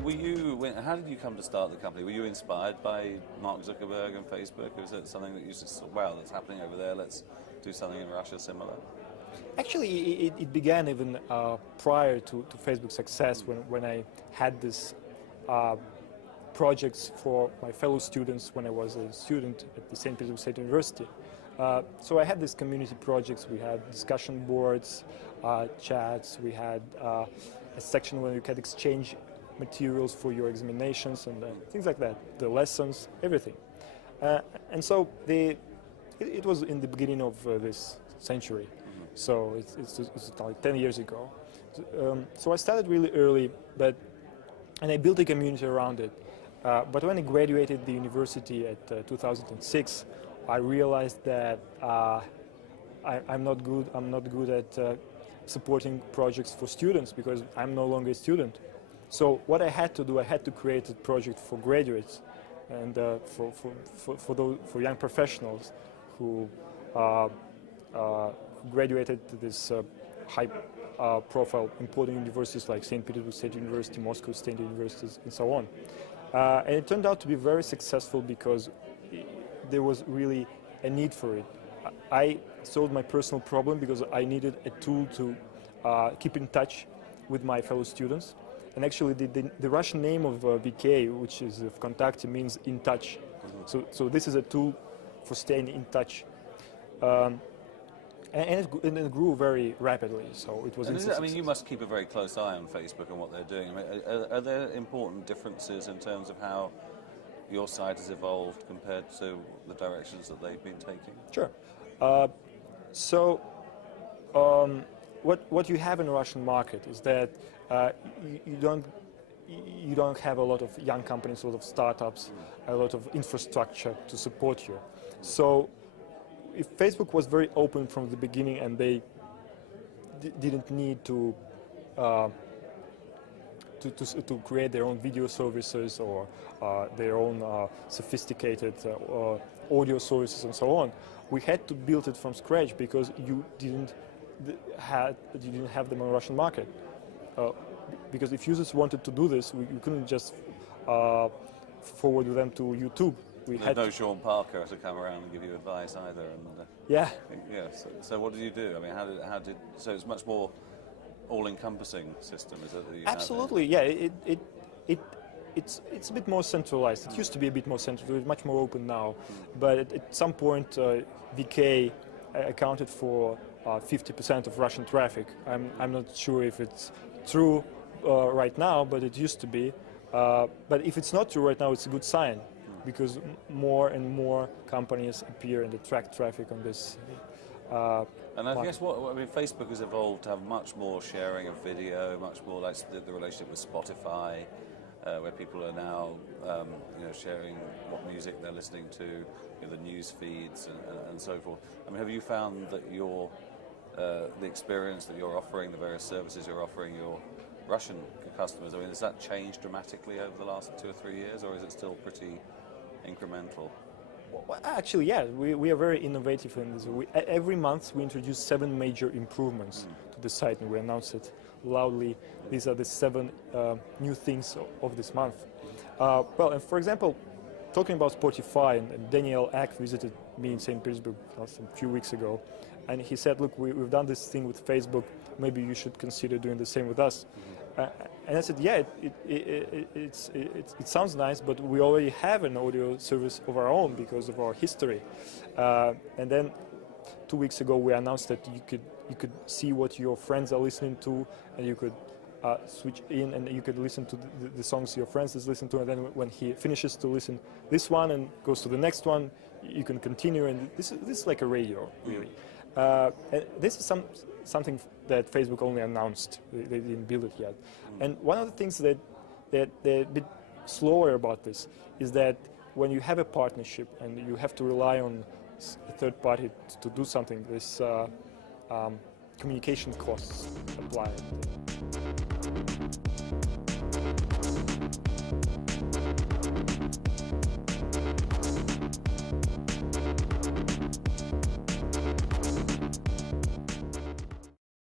mean, how did you come to start the company? Were you inspired by Mark Zuckerberg and Facebook? Or was it something that you just thought, wow, that's happening over there, let's do something in Russia similar? Actually, it began even prior to Facebook's success when I had this projects for my fellow students when I was a student at the St. Petersburg State University. So I had these community projects. We had discussion boards, chats. We had a section where you could exchange materials for your examinations and things like that, the lessons, everything. And so it was in the beginning of this century. So it's like 10 years ago. So I started really early, and I built a community around it. But when I graduated the university at 2006, I realized that I'm not good at supporting projects for students because I'm no longer a student. So what I had to do, I had to create a project for graduates and for young professionals who graduated to this high-profile important universities like St. Petersburg State University, Moscow State Universities, and so on. And it turned out to be very successful because there was really a need for it. I solved my personal problem because I needed a tool to keep in touch with my fellow students. And actually the Russian name of VK, which is Vkontakte, means in touch. So this is a tool for staying in touch. And it grew very rapidly, so it was. I mean, you must keep a very close eye on Facebook and what they're doing. I mean, are there important differences in terms of how your site has evolved compared to the directions that they've been taking? Sure. What you have in the Russian market is that you don't have a lot of young companies, a lot of startups, a lot of infrastructure to support you. So if Facebook was very open from the beginning and they didn't need to create their own video services or their own sophisticated audio services and so on, we had to build it from scratch because you didn't have them on the Russian market. Because if users wanted to do this, we couldn't just forward them to YouTube. There's no Sean Parker to come around and give you advice either. And, yeah. So what did you do? I mean, so it's much more all-encompassing system, is it? That you Absolutely, yeah. It's a bit more centralized. It used to be a bit more centralized. It's much more open now. But at some point, VK accounted for 50% of Russian traffic. I'm not sure if it's true right now, but it used to be. But if it's not true right now, it's a good sign. Because more and more companies appear and attract traffic on this. And I guess Facebook has evolved to have much more sharing of video, much more like the relationship with Spotify, where people are now sharing what music they're listening to, the news feeds and so forth. I mean, have you found that the experience that you're offering, the various services you're offering your Russian customers, I mean, has that changed dramatically over the last 2 or 3 years, or is it still pretty incremental? Well, actually, yeah, we are very innovative in this. Every month we introduce 7 major improvements to the site, and we announce it loudly. These are the 7 new things of this month. Well, and for example, talking about Spotify, and Daniel Ek visited me in St. Petersburg a few weeks ago, and he said, look, we've done this thing with Facebook, maybe you should consider doing the same with us. And I said, yeah, it sounds nice, but we already have an audio service of our own because of our history. And then 2 weeks ago, we announced that you could see what your friends are listening to, and you could switch in, and you could listen to the songs your friends is listening to, and then when he finishes to listen this one and goes to the next one, you can continue. And this is like a radio, really. And this is something that Facebook only announced. They didn't build it yet. And one of the things that they're a bit slower about this is that when you have a partnership and you have to rely on a third party to do something, this communication costs apply.